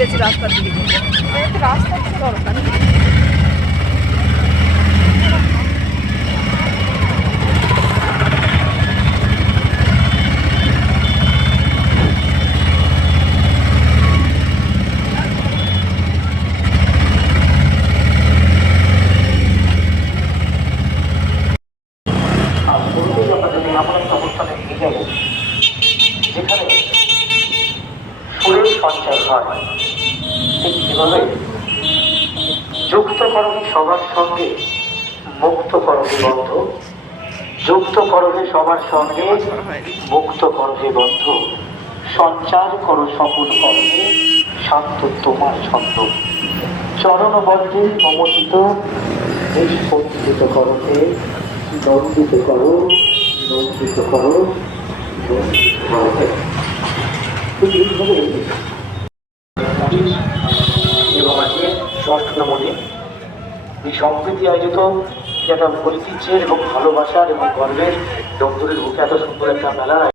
গেছি রাস্তার দিকে যেতে। রাস্তা দরকার যেখানে সুরের সঞ্চার হয়, ঠিক যেভাবে যুক্ত করবে সবার সঙ্গে মুক্ত করবে বন্ধ, যুক্ত করবে সবার সঙ্গে মুক্ত করবে বন্ধ, সঞ্চার করো সকল কর্মে শান্ত তোমার ছন্দ, চরণবদ্ধে মমচিত নিষ্পন্দিত করতে নন্দিত করো, নন্দিত করো, নন্দিত করো। এইভাবে এবং আজকে ষষ্ঠতম দিন এই সম্প্রীতি আয়োজিত একটা ঐতিহ্যের এবং ভালোবাসার এবং গর্বের দপ্তরের বুকে এত সুন্দর একটা মেলা।